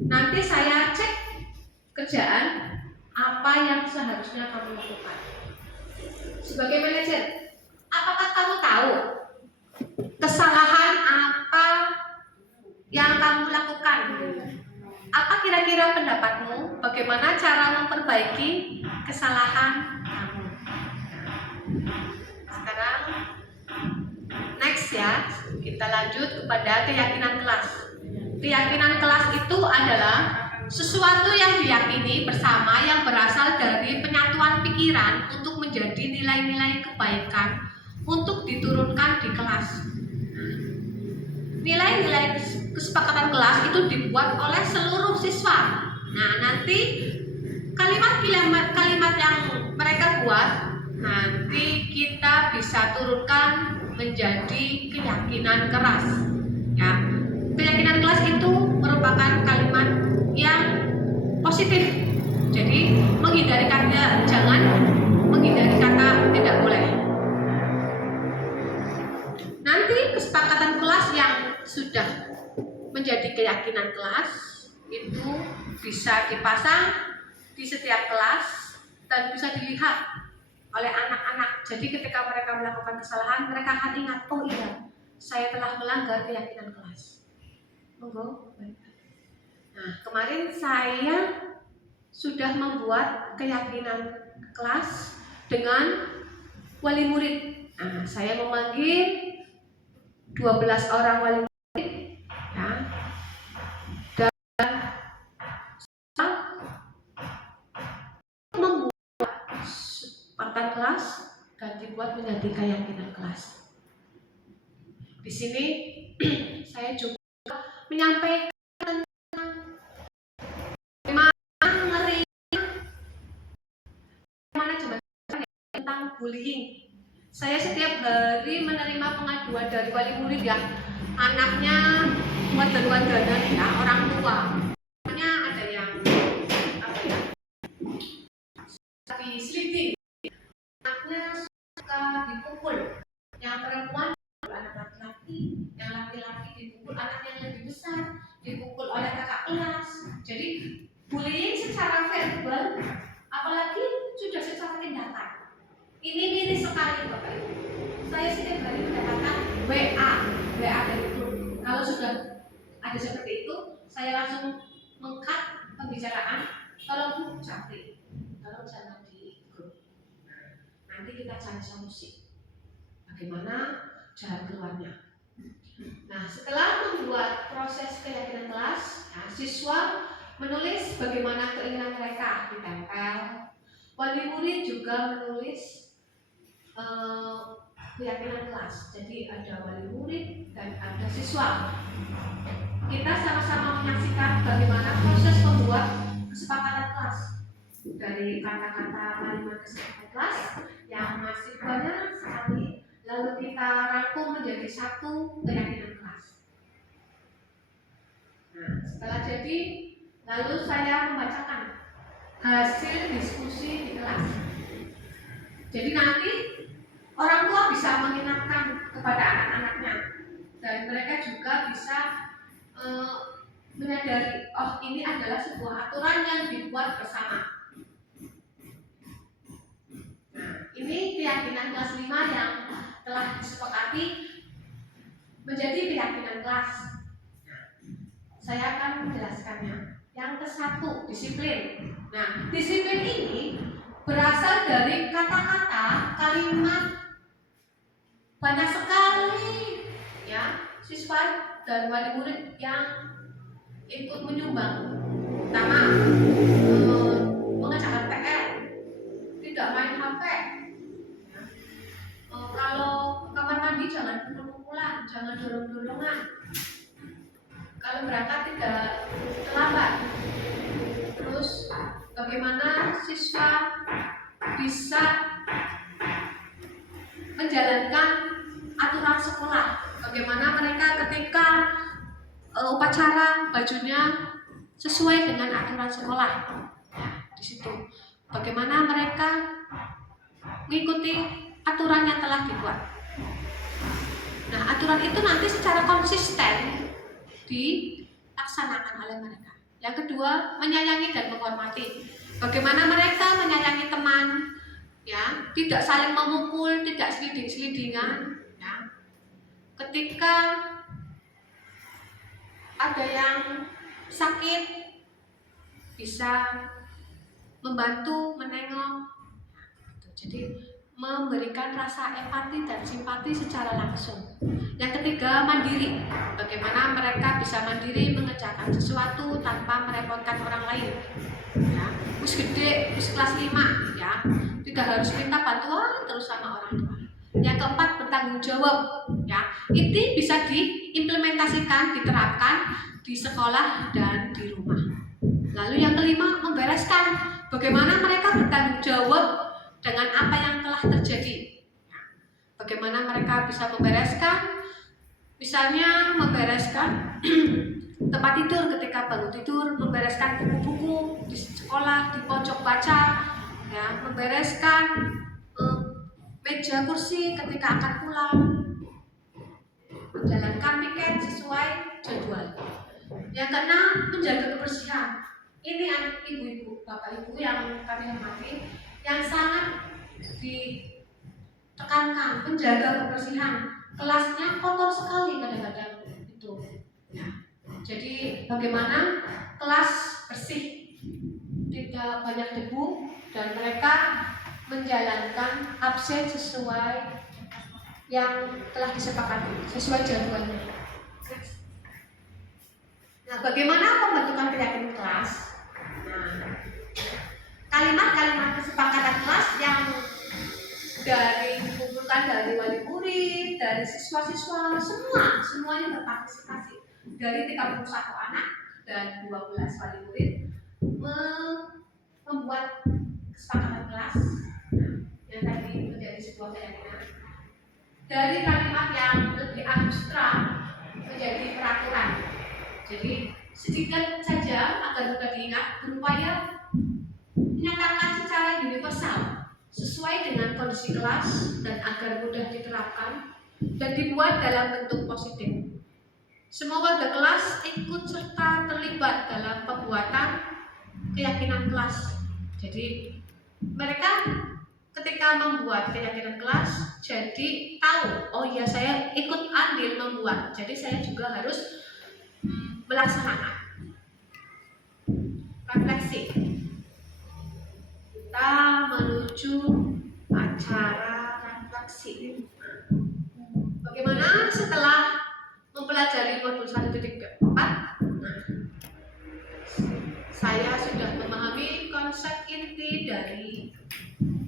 Nanti saya cek kerjaan apa yang seharusnya kamu lakukan. Sebagai manajer, apakah kamu tahu kesalahan apa yang kamu lakukan? Apa kira-kira pendapatmu? Bagaimana cara memperbaiki kesalahan kamu? Sekarang next ya, kita lanjut kepada keyakinan kelas. Keyakinan kelas itu adalah sesuatu yang diyakini bersama yang berasal dari penyatuan pikiran untuk menjadi nilai-nilai kebaikan untuk diturunkan di kelas. Nilai-nilai kesepakatan kelas itu dibuat oleh seluruh siswa. Nah, nanti kalimat yang mereka mereka buat, nanti kita bisa turunkan menjadi keyakinan keras. Ya, keyakinan keras itu merupakan kalimat yang positif. Jadi menghindari kata jangan, menghindari kata tidak boleh. Nanti kesepakatan kelas yang sudah menjadi keyakinan kelas itu bisa dipasang di setiap kelas dan bisa dilihat oleh anak-anak. Jadi ketika mereka melakukan kesalahan, mereka akan ingat, oh iya, saya telah melanggar keyakinan kelas. Monggo. Nah, kemarin saya sudah membuat keyakinan kelas dengan wali murid. Nah, saya memanggil 12 orang wali murid, ya, dan membuat kesepakatan kelas dan dibuat menjadi keyakinan kelas. Di sini saya juga menyampaikan tentang bullying. Saya setiap hari menerima pengaduan dari wali murid ya, anaknya wadah-wadahan ya, orang tua. Anaknya ada yang apa ya, diselidiki, anaknya suka dipukul, yang perempuan anak laki-laki, yang laki-laki dipukul anak yang lebih besar, dipukul oleh kakak kelas. Jadi bullying secara verbal, apalagi sudah secara tindakan. Ini miris sekali Bapak Ibu. Saya setiap hari mendapatkan WA dari grup. Kalau sudah ada seperti itu, saya langsung meng-cut pembicaraan. Tolong Bu, capek, tolong jangan di grup. Nanti kita cari solusi. Bagaimana jalan keluarnya? Nah, setelah membuat proses keyakinan kelas, nah, siswa menulis bagaimana keinginan mereka ditempel. Wali murid juga menulis keyakinan kelas. Jadi ada wali murid dan ada siswa. Kita sama-sama menyaksikan bagaimana proses membuat kesepakatan kelas. Dari kata-kata kalimat kesepakatan kelas yang masih banyak sekali, lalu kita rangkum menjadi satu keyakinan kelas. Nah, setelah jadi, lalu saya membacakan hasil diskusi di kelas. Jadi nanti orang tua bisa mengingatkan kepada anak-anaknya dan mereka juga bisa menyadari, oh ini adalah sebuah aturan yang dibuat bersama. Nah, ini keyakinan kelas 5 yang telah disepakati menjadi keyakinan kelas. Nah, saya akan menjelaskannya. Yang ke-1, disiplin. Nah, disiplin ini berasal dari kata-kata, kalimat banyak sekali ya siswa dan wali murid yang ikut menyumbang. Pertama, mengerjakan PR, tidak main HP. Ya. Kalau ke kamar mandi jangan pukul-pukulan, jangan dorong-dorongan. Kalau berangkat tidak terlambat. Terus bagaimana siswa bisa menjalankan aturan sekolah? Bagaimana mereka ketika upacara bajunya sesuai dengan aturan sekolah? Ya, di situ. Bagaimana mereka mengikuti aturan yang telah dibuat? Nah, aturan itu nanti secara konsisten dilaksanakan oleh mereka. Yang kedua, menyayangi dan menghormati. Bagaimana mereka menyayangi teman, ya, tidak saling memukul, tidak seliding-selidingan, ya. Ketika ada yang sakit, bisa membantu, menengok. Jadi memberikan rasa empati dan simpati secara langsung. Yang ketiga, mandiri. Bagaimana mereka bisa mandiri mengerjakan sesuatu tanpa merepotkan orang lain. Ya, us gede, us kelas 5, ya, tidak harus minta bantuan terus sama orang tua. Yang keempat, bertanggung jawab. Ya, ini bisa diimplementasikan, diterapkan di sekolah dan di rumah. Lalu yang kelima, membereskan. Bagaimana mereka bertanggung jawab dengan apa yang telah terjadi. Bagaimana mereka bisa membereskan, misalnya membereskan tempat tidur ketika baru tidur, membereskan buku-buku di sekolah, di pojok baca, ya, membereskan meja kursi ketika akan pulang, menjalankan piket sesuai jadwal. Yang keenam, menjaga kebersihan. Ini ibu-ibu, bapak-ibu yang kami hormati, yang sangat ditekankan menjaga kebersihan. Kelasnya kotor sekali kadang-kadang itu. Ya. Jadi bagaimana kelas bersih, tidak banyak debu, dan mereka menjalankan absen sesuai yang telah disepakati, sesuai jadwalnya. Nah, bagaimana pembentukan keyakinan kelas? Nah, kalimat-kalimat kesepakatan kelas yang dikumpulkan dari wali murid, dari siswa-siswa, semuanya berpartisipasi. Dari 31 anak dan 12 wali murid membuat kesepakatan kelas yang tadi menjadi sebuah keyakinan. Dari kalimat yang lebih abstrak menjadi peraturan. Jadi sedikit saja agar mudah diingat, berupaya menyatakan secara universal sesuai dengan kondisi kelas dan agar mudah diterapkan dan dibuat dalam bentuk positif. Semua warga kelas ikut serta terlibat dalam pembuatan keyakinan kelas. Jadi mereka ketika membuat keyakinan kelas jadi tahu, oh ya saya ikut andil membuat, jadi saya juga harus melaksanakan. Refleksi. Kita menuju acara refleksi. Bagaimana setelah mempelajari modul 1.4? Saya sudah memahami konsep inti dari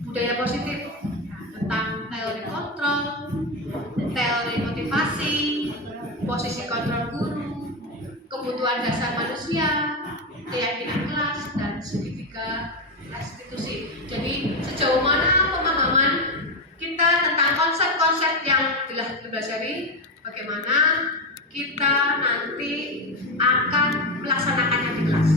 budaya positif tentang teori kontrol, teori motivasi, posisi kontrol guru, kebutuhan dasar manusia, keyakinan kelas, dan segitiga restitusi. Jadi sejauh mana pemahaman kita tentang konsep-konsep yang telah dipelajari, bagaimana kita nanti akan melaksanakannya di kelas.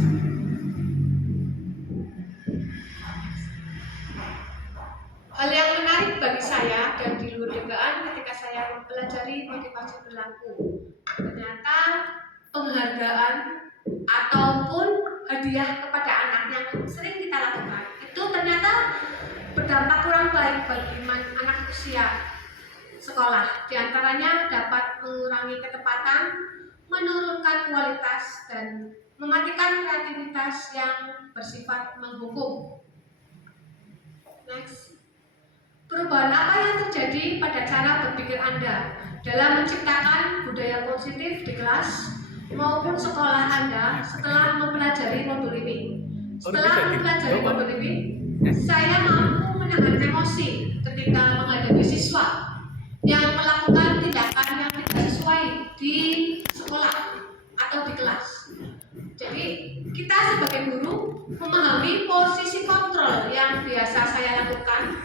Hal yang menarik bagi saya dan di luar dugaan ketika saya mempelajari motivasi berlaku, ternyata penghargaan ataupun hadiah kepada anak yang sering kita lakukan itu ternyata berdampak kurang baik bagi anak usia sekolah. Di antaranya dapat mengurangi ketepatan, menurunkan kualitas, dan mematikan kreativitas yang bersifat menghukum. Next. Perubahan apa yang terjadi pada cara berpikir Anda dalam menciptakan budaya positif di kelas maupun sekolah Anda setelah mempelajari modul ini? Setelah mempelajari modul ini, saya mampu menahan emosi ketika menghadapi siswa yang melakukan tindakan yang tidak sesuai di sekolah atau di kelas. Jadi kita sebagai guru memahami posisi kontrol yang biasa saya lakukan,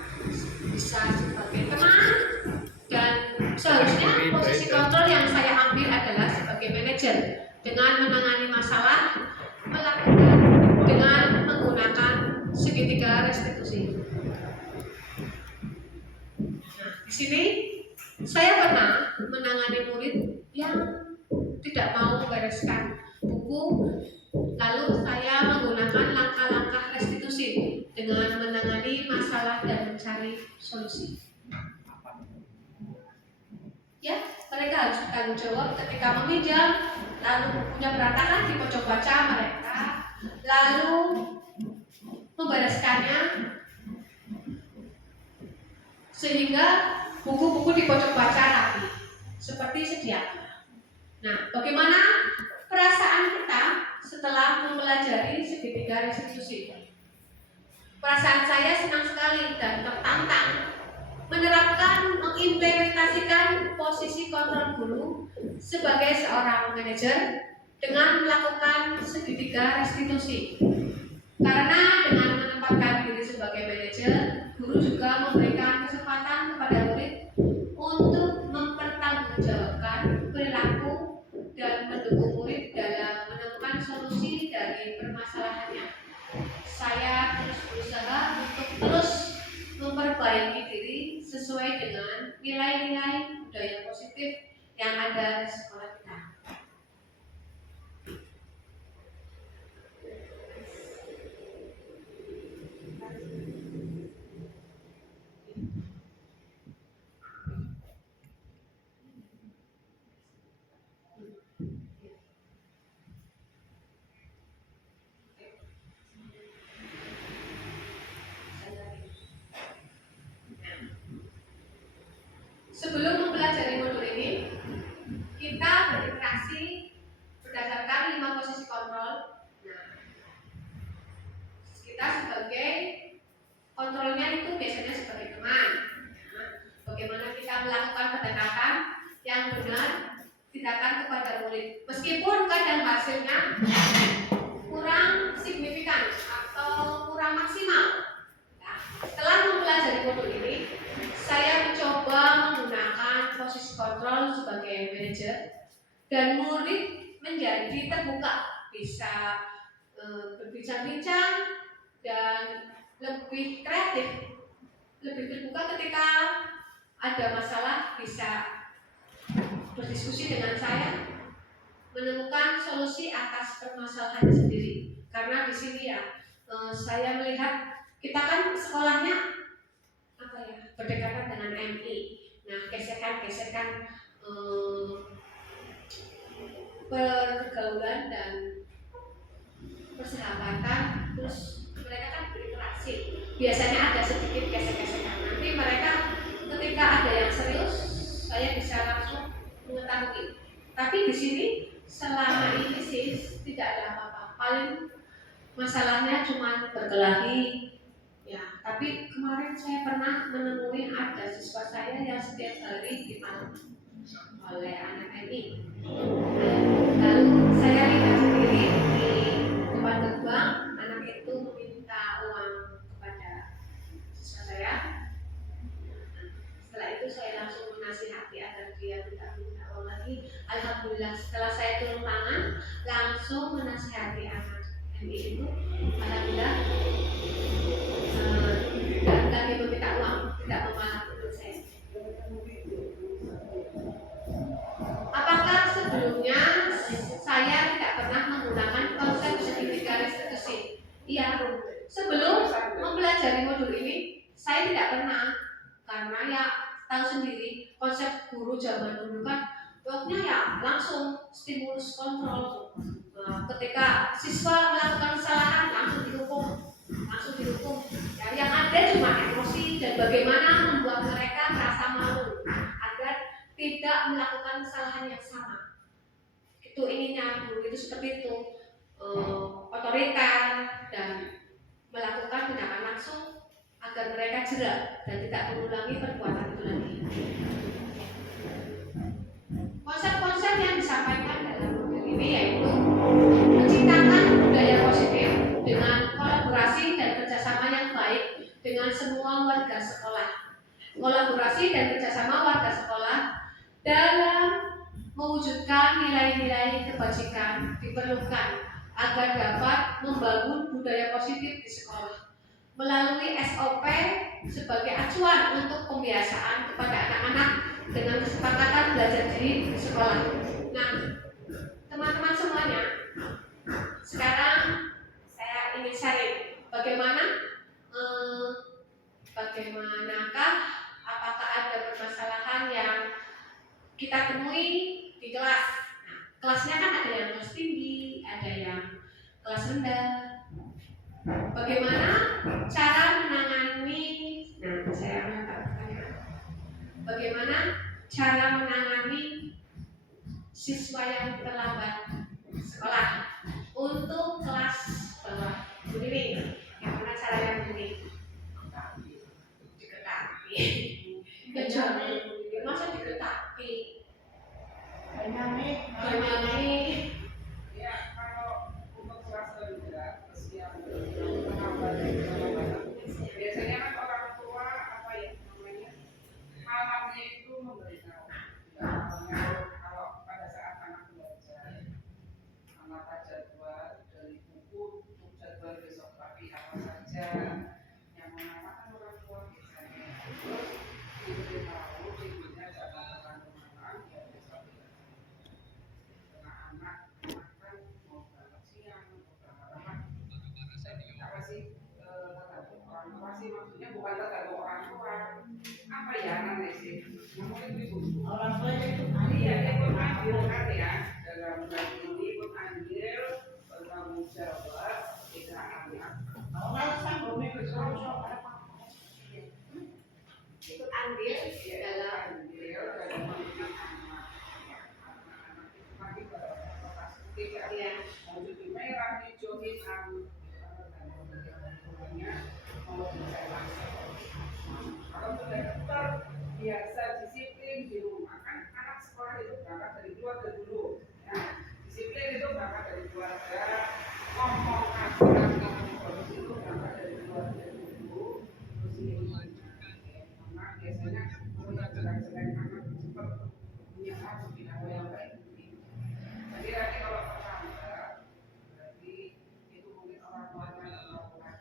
bisa sebagai teman, dan seharusnya posisi kontrol yang saya ambil adalah sebagai manajer dengan menangani masalah dengan menggunakan segitiga restitusi. Nah, di sini saya pernah menangani murid yang tidak mau membereskan buku, lalu saya menggunakan langkah-langkah restitusi dengan menangani masalah dan mencari solusi. Ya, mereka harus bertanggung jawab ketika meminjam, lalu bukunya berantakan di pojok baca mereka, lalu membereskannya sehingga buku-buku di pojok baca rapi seperti sedia. Nah, bagaimana perasaan kita setelah mempelajari segitiga restitusi? Perasaan saya senang sekali dan tertantang menerapkan, mengimplementasikan posisi kontrol guru sebagai seorang manajer dengan melakukan segitiga restitusi. Karena dengan menempatkan diri sebagai manajer, guru berusaha untuk terus memperbaiki diri sesuai dengan nilai-nilai budaya positif yang ada di sekolah kita. Sebelum mempelajari modul ini, kita berinteraksi berdasarkan 5 posisi kontrol. Nah, kita sebagai kontrolnya itu biasanya sebagai teman. Nah, bagaimana kita melakukan pendekatan yang benar, tindakan kepada murid, meskipun kadang hasilnya kurang signifikan atau kurang maksimal. Nah, setelah mempelajari modul ini, saya mencoba menggunakan posisi kontrol sebagai manajer dan murid menjadi terbuka, bisa berbincang-bincang dan lebih kreatif, lebih terbuka ketika ada masalah bisa berdiskusi dengan saya, menemukan solusi atas permasalahan sendiri. Karena di sini ya saya melihat kita kan sekolahnya berdekatan dengan MI. Nah, gesekan-gesekan pergaulan dan persahabatan, terus mereka kan berinteraksi. Biasanya ada sedikit gesek-gesekan. Nanti mereka ketika ada yang serius, saya bisa langsung mengetahui. Tapi di sini selama ini sih tidak ada apa-apa. Paling masalahnya cuma berkelahi. Ya, tapi kemarin saya pernah menemui ada siswa saya yang setiap hari dipanggil oleh anak MI. Lalu saya lihat sendiri di depan gerbang, anak itu meminta uang kepada siswa saya. Setelah itu saya langsung menasihati agar dia tidak minta uang lagi. Alhamdulillah setelah saya turun tangan, langsung menasihati anak MI itu. Alhamdulillah tidak lagi meminta uang, tidak memalak menurut saya. Apakah sebelumnya saya tidak pernah menggunakan konsep segitiga restitusi? Iya, sebelum mempelajari modul ini saya tidak pernah, karena ya tahu sendiri konsep guru zaman dulu kan pokoknya ya langsung stimulus kontrol. Ketika siswa melakukan kesalahan langsung dihukum. Ya, yang ada cuma emosi dan bagaimana membuat mereka merasa malu agar tidak melakukan kesalahan yang sama. Itu ininya guru itu seperti itu, otoriter dan melakukan tindakan langsung agar mereka jerak dan tidak mengulangi perbuatan itu lagi. Konsep-konsep yang disampaikan dalam modul ini yaitu menciptakan budaya positif dengan kolaborasi dan kerjasama yang baik dengan semua warga sekolah. Kolaborasi dan kerjasama warga sekolah dalam mewujudkan nilai-nilai kebajikan diperlukan agar dapat membangun budaya positif di sekolah melalui SOP sebagai acuan untuk pembiasaan kepada anak-anak dengan kesepakatan belajar di sekolah. Nah, teman-teman semuanya, sekarang saya ingin sharing bagaimanakah apakah ada permasalahan yang kita temui di kelas. Nah, kelasnya kan ada yang kelas tinggi, ada yang kelas rendah. Bagaimana cara menangani? Nah, saya angkat pertanyaan. Bagaimana cara menangani siswa yang terlambat sekolah untuk kelas bawah? Begini, yang mana cara yang begini? Diketahui. Kecuali masa diketahui? Banyak. Ya, kalau untuk kelas rendah, yang menambah biasanya kan orang tua apa ya namanya, malamnya itu memberitahu. maksudnya bukan tergantung orang tua. Apa ya namanya sih? Ngomongin ibu. Orang tua itu Iya, ikut andil kan ya. Dalam hal ini ikut andil bertanggung jawab tidak anak. orang sanggup ikut Ikut andil dalam Andil dalam mendidik anak. Anak-anak itu nanti pada tidak ya mau jadi merah, hijau, hitam. Kalau bisa langsung. Kalau sudah terbiasa disiplin di rumah kan anak sekolah itu berangkat dari keluarga dulu. Ya. Disiplin itu berangkat dari keluarga. Ngomong aturan itu berangkat dari keluarga dulu. Terus ini karena biasanya kalau yang jelek-jelek anak cepat punya harus tidak yang baik. Jadi nanti kalau terlambat berarti itu mungkin orang tuanya membangunkan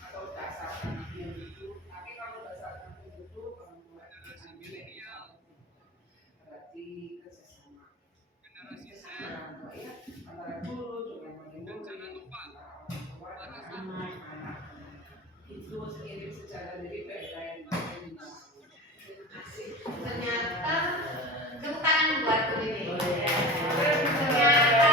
atau dasar anaknya itu. Tapi kalau dasar anaknya itu orang tua itu berarti kerjasama. Kerjasama orang tua ya antara guru dengan murid, antara orang tua dengan anak-anak. Itu seiring sejalan dari background. terima kasih. Ternyata tepuk tangan buat Bu Nining. Ternyata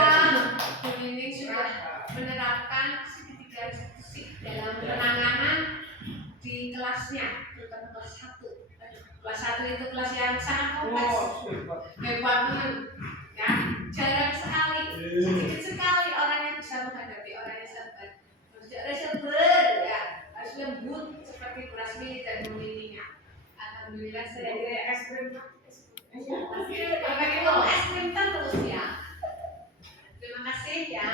Bu Nining sudah menerapkan segitiga restitusi dalam penanganan di kelasnya, terutama kelas 1. Kelas 1 itu kelas yang sangat kompleks. Hebat banget. Ya, jarang sekali, sedikit sekali orang yang bisa menghadapi orang yang sabar. Harus sabar, ya, harus lembut seperti Bu Rasmi dan Bu Nining. Alhamdulillah saya Jadi es krim pakai itu es krim terus ya. Terima kasih ya.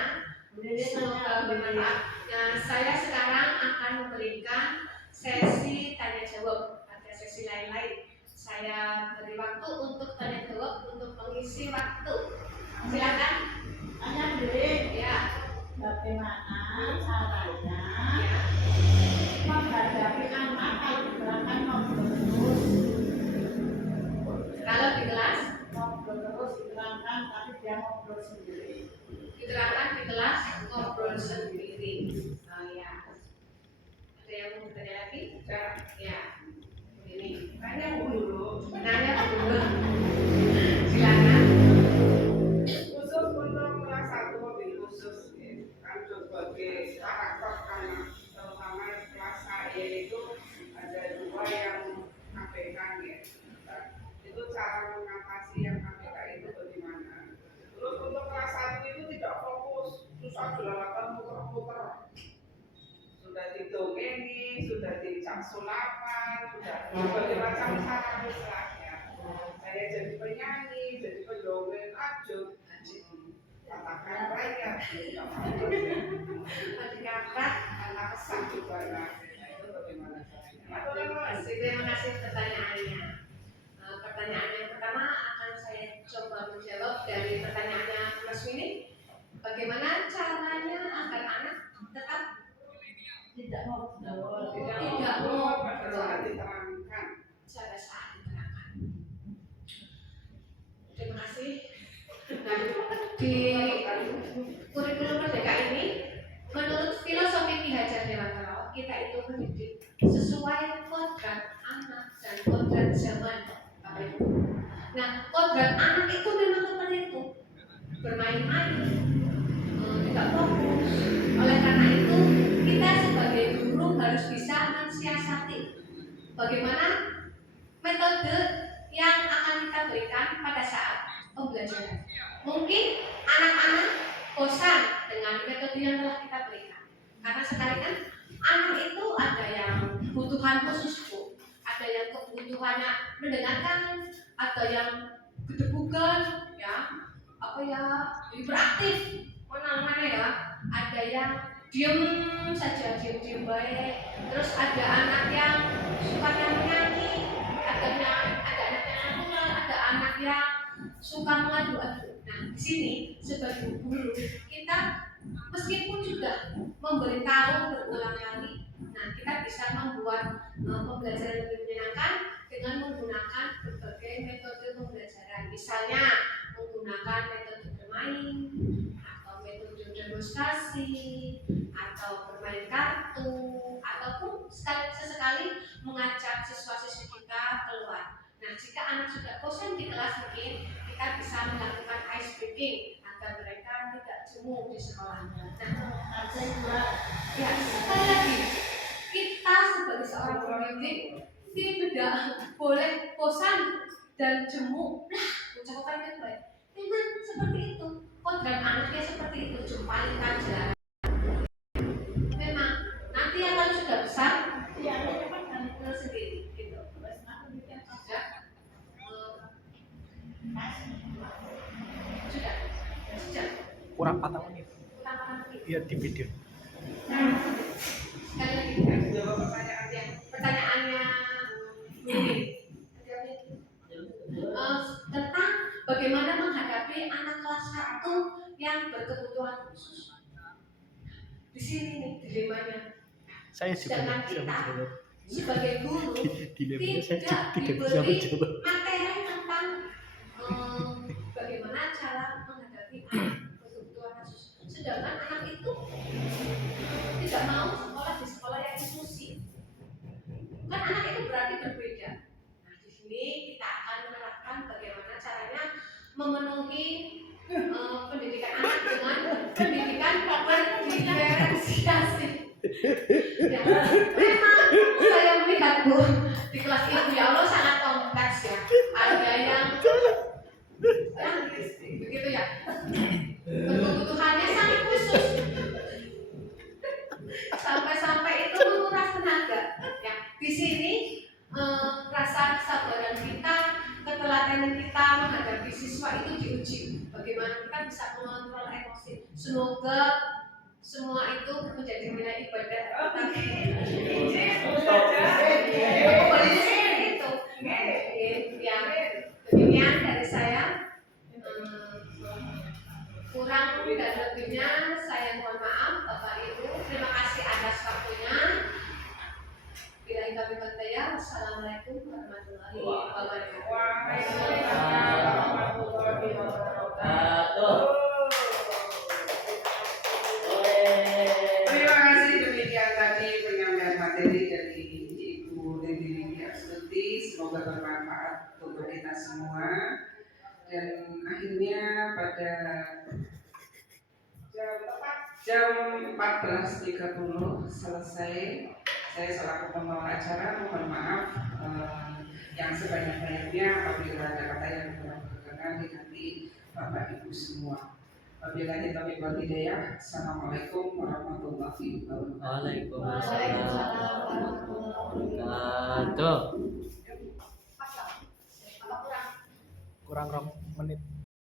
Semoga bermanfaat. Nah, saya sekarang akan memberikan sesi tanya jawab. Ada sesi lain-lain. Saya beri waktu untuk tanya jawab untuk mengisi waktu. Silakan. Tanya deh, Ya. bagaimana caranya Ya. menghadapi anak kalau gerakan ngobrol terus, Kalau di kelas diterangkan tapi dia ngobrol sendiri. diterapkan di kelas ngobrol sendiri. Oh ya. Ada yang mau bertanya lagi? Ya. Ini. Tanya dulu. Nanya dulu. Silakan. Khusus untuk kelas 1 mobil khusus ya. Kan berbagai karakter anak, terutama kelas saya itu ada 2 yang ABK ya. Nah, itu cara mengatasi yang ABK itu bagaimana? Terus untuk kelas 1 itu tidak fokus, susah dilakukan muter-muter. Sudah didongeni, sudah dicak sulapan, sudah berbagai macam cara istilahnya. Saya jadi penyanyi, jadi pendongeng, ajut, katakan rakyat, Kata anak kesan juga lah. Nah, itu bagaimana caranya? terima kasih pertanyaannya. Pertanyaan yang pertama akan saya coba menjawab dari pertanyaannya Mas Winnie. Bagaimana caranya agar anak tetap Tidak ngobrol. Tidak mau pada saat diterangkan. pada saat diterangkan? Terima kasih. Nah, di kurikulum Merdeka ini, menurut filosofi Ki Hajar Dewantara, kita itu mendidik sesuai kodrat anak dan kodrat zaman. Nah, kodrat anak itu memang seperti itu, bermain-main, tidak fokus. Oleh karena itu, kita sebagai guru harus bisa mensiasati bagaimana metode yang akan kita berikan pada saat pembelajaran. Mungkin anak-anak bosan dengan metode yang telah kita berikan, karena sekali kan anak itu ada yang kebutuhan khusus, ada yang kebutuhannya mendengarkan, ada yang gedebukan, ya, hiperaktif, mana ya, ada yang diem saja, diem baik, terus ada anak yang sukanya menyanyi, ada anak yang natural, ada anak yang suka mengadu-adu. Nah, di sini sebagai guru kita meskipun juga memberitahu berulang kali, nah kita bisa membuat pembelajaran lebih menyenangkan dengan menggunakan berbagai metode pembelajaran. Misalnya menggunakan metode bermain, atau metode demonstrasi, atau sesekali mengajak siswa-siswi kita keluar. Nah, jika anak sudah bosan di kelas mungkin kita bisa melakukan ice breaking agar mereka tidak jenuh di sekolahnya. Nah, ya sekali lagi kita sebagai seorang pendidik tidak boleh bosan dan jemu. Nah, ucapan yang baik. Memang seperti itu. Kodrat anaknya seperti itu. Jumpain aja. Memang nanti yang kalau sudah besar, dia akan sendiri. Gitu. Sudah. Kurang 4 menit. Iya di video. Sekali lagi, pertanyaannya tentang bagaimana menghadapi anak kelas 1 yang berkebutuhan khusus. Di sini nih dilemanya. Saya juga Sedangkan bisa kita menjawab. sebagai guru Dilemanya saya tidak tidak bisa diberi menjawab. materi tentang bagaimana cara menghadapi anak berkebutuhan khusus. Sedangkan anak itu tidak mau sekolah di sekolah yang inklusif. Kan anak itu berarti berbeda. Nah, di sini kita akan menerapkan bagaimana caranya memenuhi pendidikan anak dengan pendidikan berdiferensiasi. Ya, memang saya melihat Bu di kelas ibu ya Allah sangat kompleks ya. Ada yang begitu ya. Kebutuhannya sangat khusus. Sampai-sampai itu menguras tenaga. Ya, di sini rasa kesabaran kita, ketelatenan kita menghadapi siswa itu diuji. Bagaimana kita bisa mengontrol emosi. Semoga semua itu menjadi nilai ibadah. Demikian dari saya. Kurang dan lebihnya saya mohon maaf Bapak Ibu. Terima kasih atas waktunya. Bila kami bertanya, wassalamualaikum warahmatullahi wabarakatuh. Terima kasih, demikian tadi penyampaian materi dari Ibu Lili Astuti. Semoga bermanfaat untuk kita semua. Dan akhirnya pada jam 14.30 selesai. Saya selaku pembawa acara mohon maaf yang sebanyak-banyaknya apabila ada kata yang kurang berkenan di hati Bapak Ibu semua. Wabillahi taufiq wal hidayah. Assalamualaikum warahmatullahi wabarakatuh. Waalaikumsalam warahmatullahi wabarakatuh. Kurang 2 menit.